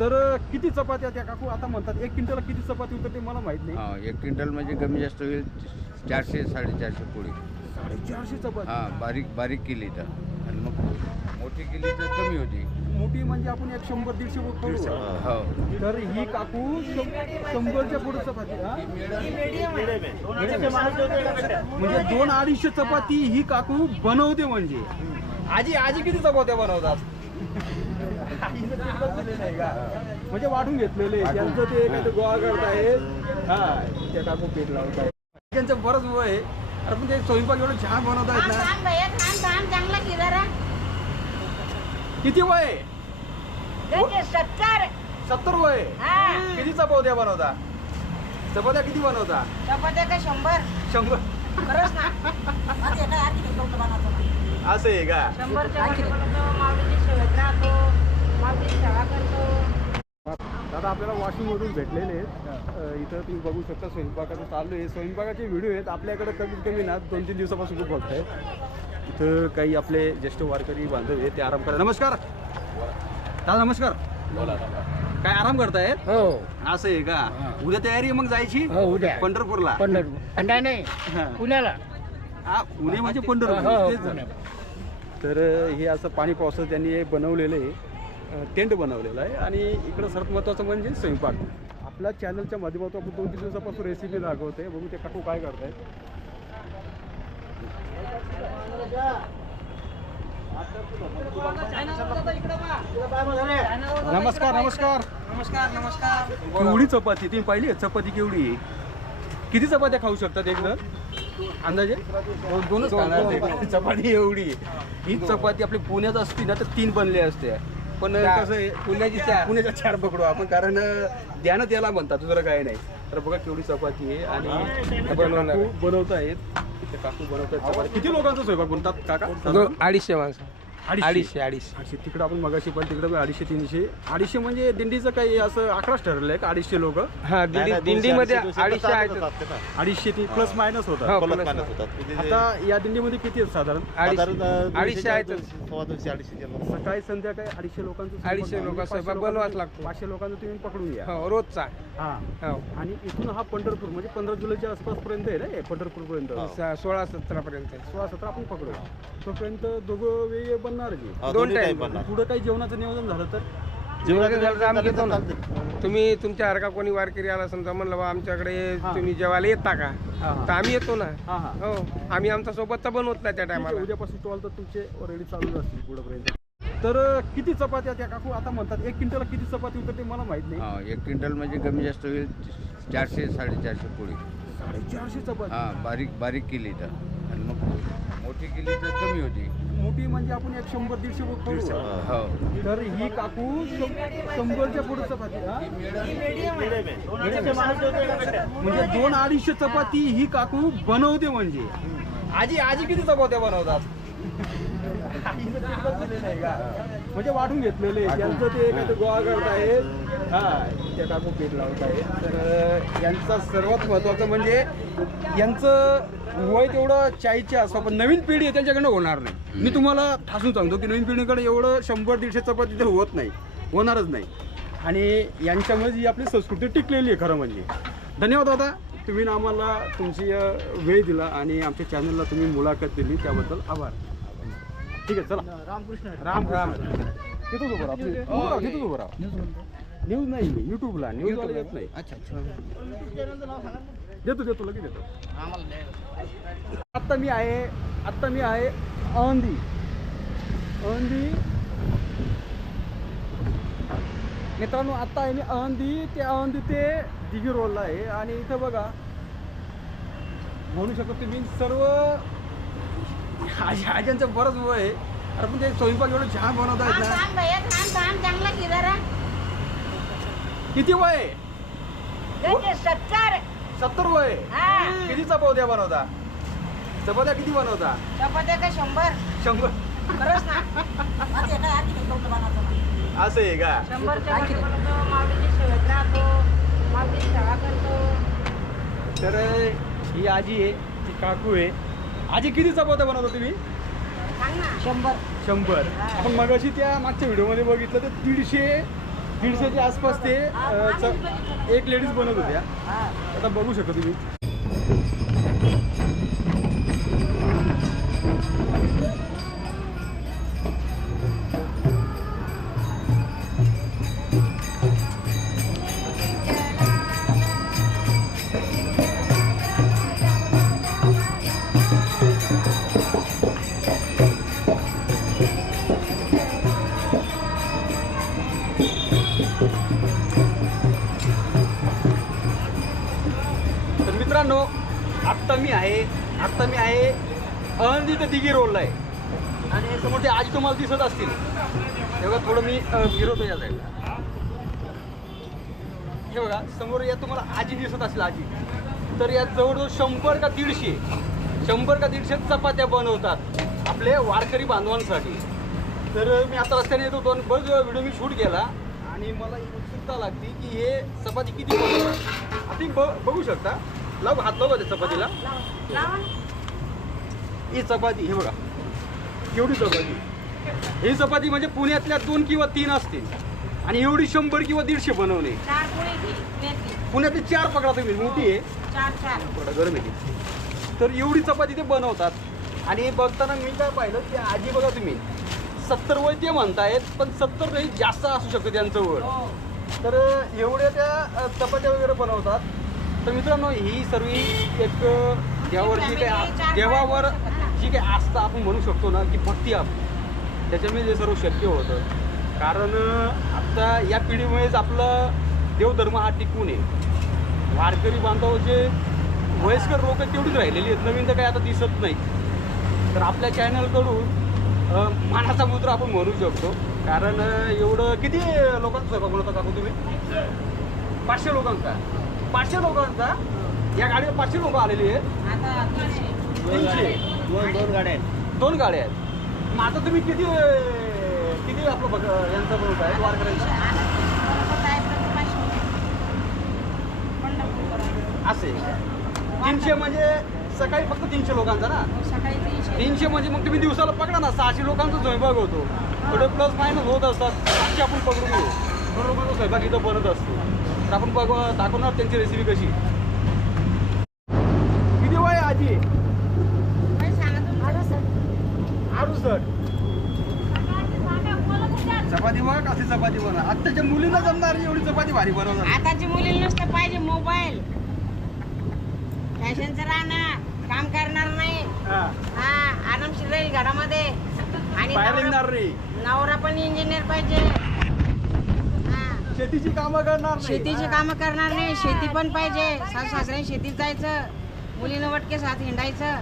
तर किती चपात्या त्या काकू? आता म्हणतात एक क्विंटलला किती चपाती उतरते मला माहीत नाही. हा एक क्विंटल म्हणजे कमी जास्त होईल चारशे साडेचारशे पोळी. साडेचारशे चपाती? हा बारीक बारीक केली तर. आणि मग मोठी केली तर कमी होती. मोठी म्हणजे आपण एक शंभर दीडशे करू हो. तर ही काकू शं- शंभरच्या पुढे चपाती हा? म्हणजे दोन अडीचशे चपाती ही काकू बनवते म्हणजे. आजी आजी किती चपात्या बनवतात? का? म्हणजे वाटून घेतलेले त्यांचं ते ते गोळा करतायत हा त्या पीठ आहे. त्यांचं बरंच वय आहे. अरे पण ते स्वयंपाक एवढं छान बनवतायत थांब ना. थांब भैया थांब थांब. चांगला की जरा किती वय आहे? सत्तर. सत्तर वय आहे. हा. किती चपात्या बनवता? चपात्या किती बनवता? चपात्या का शंभर? शंभर. खरंच ना. माझं एका बनवतो. असं आहे का? शंभर बनवतो. माऊलीची राहतो. दादा आपल्याला वॉशिंगमधून भेटलेले आहेत. इथं तुम्ही बघू शकता स्वयंपाकाचं चालू आहे. स्वयंपाकाचे व्हिडिओ आहेत. आपल्याकडे कमीत कमी ना दोन तीन दिवसापासून खूप बघत आहेत. इथं काही आपले ज्येष्ठ वारकरी बांधव आहेत ते आराम करा नमस्कार. दादा नमस्कार. काय आराम करतायत? हो. असं आहे का? उद्या तयारी आहे मग जायची? हो उद्या. पंढरपूरला. पंढरपूर. नाही नाही. हा. पुण्याला. हा, पुणे म्हणजे हो, पंढरपूर. हो, तेच झालं. पुणे. तर हे असं पाणी पावसाचं त्यांनी हे बनवलेलं आहे. टेंट बनवलेलं आहे आणि इकडं सर्वात महत्त्वाचं म्हणजे स्वयंपाक. आपल्या चॅनलच्या माध्यमातून आपण दोन तीन दिवसापासून रेसिपी दाखवते बघू ते काकू काय करतायत. नमस्कार नमस्कार. नमस्कार नमस्कार. केवढी चपाती? तुम्ही पाहिली आहे? चपाती केवढी? आहे किती चपात्या खाऊ शकतात एक जण? अंदाजे? दोन दोनच. चपाती एवढी. आहे. ही चपाती आपली पुण्यात असती ना तर तीन बनले असते. पण कसं आहे पुण्याची चार. पुण्याच्या चार पकडू आपण कारण द्यानं त्याला म्हणतात दुसरं काही नाही. तर बघा केवढी चपाती आहे आणि काकू बनवत आहेत ते काकू बनवतात चपाती किती लोकांचा स्वयंपाक बनतात काका? अडीचशे माणसं. अडीचशे. अडीचशे अडीचशे. तिकडं आपण मगाशी पण तिकडं पण अडीचशे तीनशे. अडीचशे म्हणजे दिंडीचं काही असं आकडाच ठरलेलं आहे का? अडीचशे लोक? हा दिंडी दिंडीमध्ये अडीचशे आहेत. अडीचशे ती प्लस मायनस होतात. हो, पलक plus. पाण्यात होतात. म्हणजे ते आता या दिंडीमध्ये किती आहेत साधारण? अडीचशे. आहेत. सकाळी संध्याकाळी अडीचशे लोकांचं अडीचशे लोकं स्वयंपाक बनवावाच लागतो. पाचशे लोकांचं तुम्ही पकडून घ्या. हो रोजचा हा. हो. आणि इथून हा पंढरपूर म्हणजे पंधरा जुलैच्या आसपास पर्यंत आहे ना हे पंढरपूर पर्यंत हो. सोळा सतरा पर्यंत सोळा सतरा आपण पकडू तोपर्यंत दोघं वेगळे बनणार की हा, दोन दोन्ही बनणार. पुढं काही जेवणाचं नियोजन झालं तर? जेवणाचं झालं तर आम्ही घेतो ना. तुम्ही कोणी वारकरी आला समजा म्हणलं बा आमच्याकडे हा. तुम्ही जेवायला येता का? हा, हा. तर आम्ही येतो ना. हा हा. हो. आम्ही आमचा सोबतचा बनवत नाही त्या ठीक आहे, टायमाला. उद्यापासून टॉल तर तुमचे ऑलरेडी चालूच असतील पुढेपर्यंत. तर अं, किती चपात्या त्या काकू? आता म्हणतात एक क्विंटलला किती चपाती उतरते मला माहीत नाही. हा एक क्विंटल म्हणजे कमी जास्त होईल चारशे साडेचारशे पोळी. साडेचारशे चपाती? हा बारीक बारीक केली तर. आणि मग मोठी केली तर कमी होती. मोठी म्हणजे आपण एक शंभर दीडशे करू हो तर ही काकू शंभरच्या पुढे चपाती हा? म्हणजे दोन अडीचशे चपाती ही काकू बनवते म्हणजे. आजी आजी किती चपात्या बनवतात? म्हणजे वाटून घेतलेले त्यांचं ते काय ते गोळा करतायत हा त्या काकू पीठ लावत आहेत तर यांचा सर्वात महत्वाचं म्हणजे यांचं वय तेवढं चाळीसचे असं पण नवीन पिढी आहे त्यांच्याकडनं होणार नाही. मी तुम्हाला ठासून सांगतो की नवीन पिढीकडे एवढं शंभर दीडशे चपाती तर होत नाही. होणारच नाही. आणि यांच्यामुळे जी आपली संस्कृती टिकलेली आहे खरं म्हणजे. धन्यवाद दादा तुम्ही ना आम्हाला तुमची वेळ दिला आणि आमच्या चॅनलला तुम्ही मुलाखत दिली त्याबद्दल आभार. ठीक आहे चला. रामकृष्ण. राम राम तिथंच उभं राहा राहा, तिथंच उभं राहा. न्यूज नाही युट्यूबला न्यूज वाला येत नाही. अच्छा देतो देतो लगेच देतो? आत्ता मी आहे आत्ता मी आहे औंधी औंधी मित्रांनो आत्ता आहे मी अहंदी ते अहंदी ते दिघी रोडला आहे. आणि इथं बघा म्हणू शकतो तुम्ही सर्व आजी आज्यांचं बरंच वय आहे. अरे पण ते स्वयंपाक एवढं छान बनवत आहेत थांब ना थांब भैया थांब थांब चांगला की जरा किती वय? सत्तर. सत्तर वय. हा. किती चपात्या बनवता? चपात्या किती बनवता? चपात्या का शंभर? शंभर. खरंच ना. माझं नाही. असं आहे का? शंभर चपाती बनवतो माऊलीची सोबत राहतो माऊलीची सेवा करतो. तर ही आजी आहे ती काकू आहे. आजी किती चपात्या बनवता तुम्ही? सांग ना. शंभर. शंभर. आपण मगाशी त्या मागच्या व्हिडिओमध्ये बघितलं तर दीडशे दीडशेच्या आसपास ते अं, च- एक लेडीज बनवत होत्या. आता बघू शकता तुम्ही. मित्रांनो आत्ता मी आहे आत्ता मी आहे अहंदी तर दिघी रोडला आहे. आणि समोर ते आजी तुम्हाला दिसत असतील. तेव्हा थोडं मी विरोध या साईडला हे बघा समोर या तुम्हाला आजी दिसत असेल आजी. तर यात जवळजवळ शंभर का दीडशे शंभर का दीडशे चपात्या बनवतात आपले वारकरी बांधवांसाठी. तर मी आता रस्त्याने येतो दोन बरेच व्हिडिओ मी शूट केला आणि मला एक उत्सुकता लागते की हे चपाती किती बनवतात. आपण ब- बघू शकता. लाव हात लावा चपातीला. ही चपाती हे बघा. एवढी चपाती? ही चपाती म्हणजे पुण्यातल्या दोन किंवा तीन असतील. आणि एवढी शंभर किंवा दीडशे बनवणे. पुण्यातली. चार पकडा तुम्ही मोठी आहे. गरम आहे. तर एवढी चपाती ते बनवतात. आणि बघताना मी काय पाहिलं की आजी बघा तुम्ही सत्तर वय ते म्हणतायत पण सत्तर नाही जास्त असू शकतं त्यांचं वय. हो. तर एवढ्या त्या चपात्या वगैरे बनवतात. तर मित्रांनो ही सर्व एक देवावरची देवावर जी काही देवावर जी काही आस्था आपण म्हणू शकतो ना की भक्ती आप त्याच्यामुळे हे सर्व शक्य होतं. कारण आत्ता या पिढीमुळेच आपलं देवधर्म हा टिकून आहे. वारकरी बांधव जे वयस्कर लोक तेवढीच राहिलेली आहेत. नवीन तर काही आता दिसत नाही. तर आपल्या चॅनलकडून मानाचा मुद्रा आपण म्हणू शकतो. कारण एवढं किती लोकांचा स्वयंपाक बनवता काकू तुम्ही? पाचशे लोकांचा. पाचशे लोकांचा या गाडीवर पाचशे लोक आलेली आहेत. आता तीनशे दोन दोन गाड्या आहेत. दोन गाड्या आहेत. मग आता तुम्ही किती किती आपलं बघ यांचं वारकऱ्यांचं बरोबर आहे. पंढरपूरपर्यंत. असे. तीनशे म्हणजे सकाळी फक्त तीनशे लोकांचा ना? सकाळी तीनशे म्हणजे मग तुम्ही दिवसाला पकडा ना सहाशे लोकांचा स्वयंपाक होतो. थोडे प्लस मायनस होत असतात. सातशे आपण पकडून घेऊ. लोकांचा स्वयंपाक इथं बनत असतो. तर आपण बघ दाखवणार त्यांची रेसिपी कशी. किती वय आजी? चपाती बघा कशी चपाती बनवा आत्ताच्या मुलींना जमणार एवढी चपाती भारी बनवणार. आताची मुलीला नुसतं पाहिजे मोबाईल. फॅशनचं राहणार काम करणार नाही. हा. आरामशीर राहील घरामध्ये. आणि बाहेर नवरा- निघणार नाही. नवरा पण इंजिनियर पाहिजे. शेतीची कामं करणार नाही. शेतीची कामं करणार नाही. शेती पण पाहिजे. सासू सासऱ्याने शेतीत जायचं. मुलीनं वटके साथ हिंडायचं.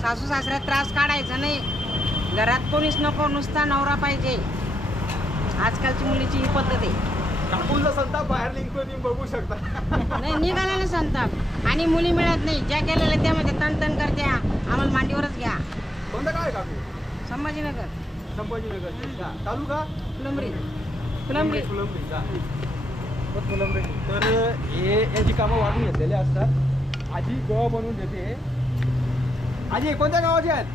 सासू सासऱ्यात त्रास काढायचा नाही. घरात कोणीच नको नुसता नवरा पाहिजे. आजकालची मुलीची ही पद्धत आहे. काकूंचा संताप बाहेर निघतो तुम्ही बघू शकता. नाही निघाला ना संताप. आणि मुली मिळत नाही. ज्या गेलेल्या त्यामध्ये तण तण करत्या आम्हाला मांडीवरच घ्या. कोणतं काय काकू? संभाजीनगर. संभाजीनगर. तालुका? फुलंब्री फुलंब्री. फुलंब्री. तर हे याची कामं वाढून घेतलेली असतात. आजी गव्हा बनवून देते. आजी कोणत्या गावाची आहेत?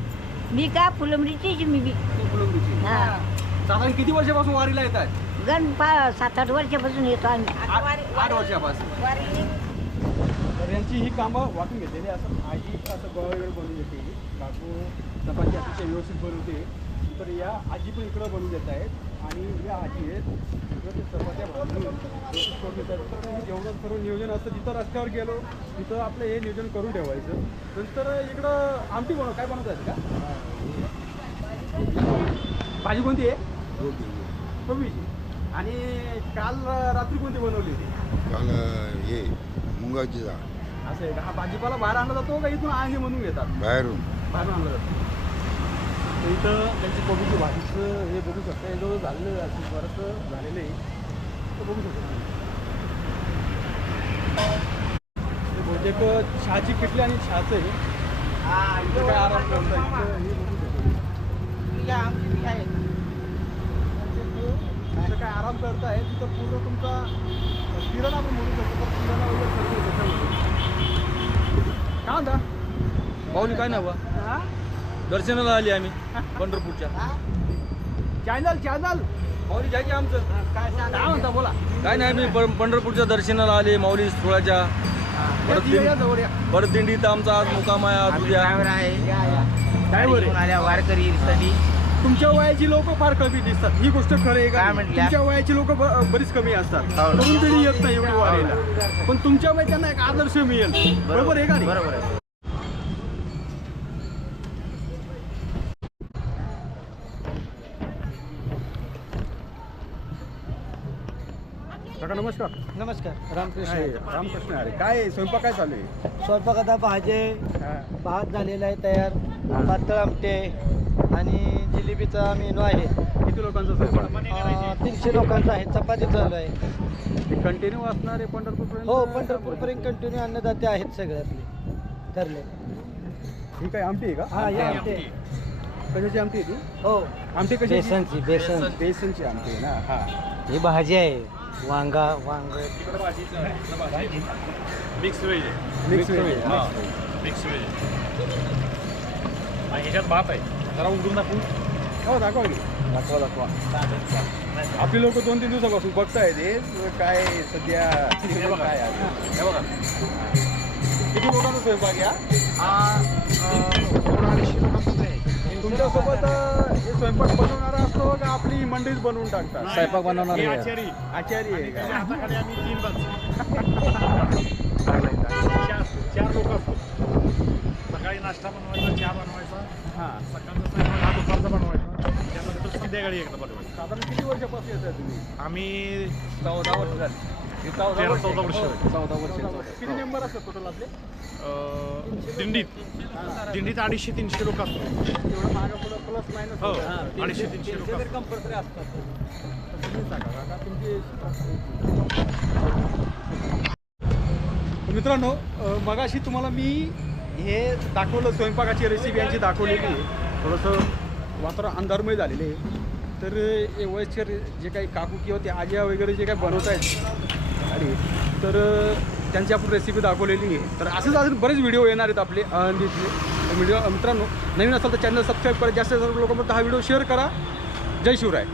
मी का फुलंबरीची मी फुलंब्रीची. हा. साधारण किती वर्षापासून वारीला येतात गण सात आठ वर्षापासून येतो आम्ही. आठ वर्षापासून. तर यांची ही कामं वाटून घेतलेली असं आजी असं गोळा वगैरे बनवून देते. काकू चपाती अतिशय व्यवस्थित बनवते. तर या आजी पण इकडं बनवून देत आहेत. आणि या आजी आहेत इकडं ते चपात्या बांधून व्यवस्थित करून देतात तर हे जेवढं सर्व नियोजन असतं जिथं रस्त्यावर गेलो तिथं आपलं हे नियोजन करून ठेवायचं. नंतर इकडं आमटी बनव काय बनवत आहेत का? भाजी कोणती आहे? कोबीची आणि काल रात्री कोणती बनवली होती? काल हे मुंगाची डाळ. असं आहे का? हा भाजीपाला बाहेर आणला जातो का इथून आणणे म्हणून घेतात? बाहेरून. बाहेर आणलं जातं. इथं त्यांची कोबीची भाजीचं हे बघू शकता. हे जवळ झालेलं आहे. बरंच झालेलं आहे. तर बघू शकता बहुतेक चहाची किटली आणि चहाचं आहे इथं काय आराम करता इथं हे बघू शकता काय आराम करताय तिथं पूर्ण तुमचा किराणा आपण म्हणू शकतो. पण किराणा वगैरे सर्व आहे त्याच्यामध्ये. काय म्हणता? पाहुणे काय नाव दर्शनाला आली आम्ही पंढरपूरच्या. चॅनल चॅनल माऊली जायचे आमचं. काय म्हणता बोला. काय नाही मी पंढरपूरच्या दर्शनाला आले माऊली सोळाच्या या दिवे या जवळ या. परत दिंडीत आमचा आज मुकाम आहे आज उद्या. ड्रायव्हर आहे. वारकरी साठी तुमच्या वयाची लोक फार कमी दिसतात. ही गोष्ट खरं आहे का काय म्हटल्या? तुमच्या वयाची लोक बरीच कमी असतात. हो. तरुण पिढी येत नाही एवढी वारीला. पण तुमच्या वय त्यांना एक आदर्श मिळेल. बरोबर आहे का नाही? बरोबर आहे. काका नमस्कार. नमस्कार रामकृष्ण रामकृष्ण अरे काय स्वयंपाक काय चालू आहे? स्वयंपाक आता भाजे भात झालेला आहे तयार पातळ आमटे आणि जिलेबीचा मेनू आहे. किती लोकांचा स्वयंपाक? अं, तीनशे लोकांचा आहे चपाती चालू आहे. कंटिन्यू असणार आहे पंढरपूर हो पंढरपूरपर्यंत कंटिन्यू अन्नदाते आहेत सगळे आपले ठरले ही काय आमटी आहे का? हा या आमटे कशाची आमटी आहे ती? हो. आमटी कशी बेसनची बेसन. बेसनची आमटी आहे ना? हा. ही भाजी आहे. वांगा वांग. Mix veg. ह्याच्यात भात आहे. जरा उघडून दाखवू? हो दाखवा की. दाखवा दाखवा. आपली लोक दोन तीन दिवसापासून बघतायत हे काय सध्या? काय आहे. हे बघा. किती लोकांचा स्वयंपाक या अं, हे स्वयंपाक बनवणारा असतो का? आपली मंडळीच बनवून टाकतात? स्वयंपाक बनवणार. आचारी. आचारी आहे का? हाताखाली आम्ही तीन चार चार लोक असतो सकाळी नाश्ता बनवायचा चहा बनवायचा. हा. सकाळचा स्वयंपाक हा दुपारचा बनवायचा. त्यानंतर संध्याकाळी एकदा बनवायचा. साधारण किती वर्षापासून येत आहे तुम्ही? आम्ही चौदा वर्ष झाली. तेरा चौदा वर्ष. झाली. चौदा वर्ष किती मेंबर असतात टोटल आपले? अं, दिंडीत. दिंडीत अडीचशे तीनशे लोक असतो एवढं मागं पुढं प्लस मायनस हो अडीचशे तीनशे लोक असतो कंपल्सरी असतात. तुम्ही सांगा काका तुमची मित्रांनो मगाशी तुम्हाला मी हे दाखवलं स्वयंपाकाची रेसिपी यांची दाखवलेली आहे. थोडंसं वातावरण अंधारमय झालेले आहे. तर वयस्कर जे काही काकू किंवा ते आज्या वगैरे जे काही बनवत आहेत आणि तर त्यांची आपण रेसिपी दाखवलेली आहे. तर असेच अजून बरेच व्हिडिओ येणार आहेत आपले आनंदीतले. व्हिडिओ मित्रांनो नवीन असाल तर चॅनल सबस्क्राईब करा. जास्तीत जास्त लोकांपर्यंत हा व्हिडिओ शेअर करा. जय शिवराय.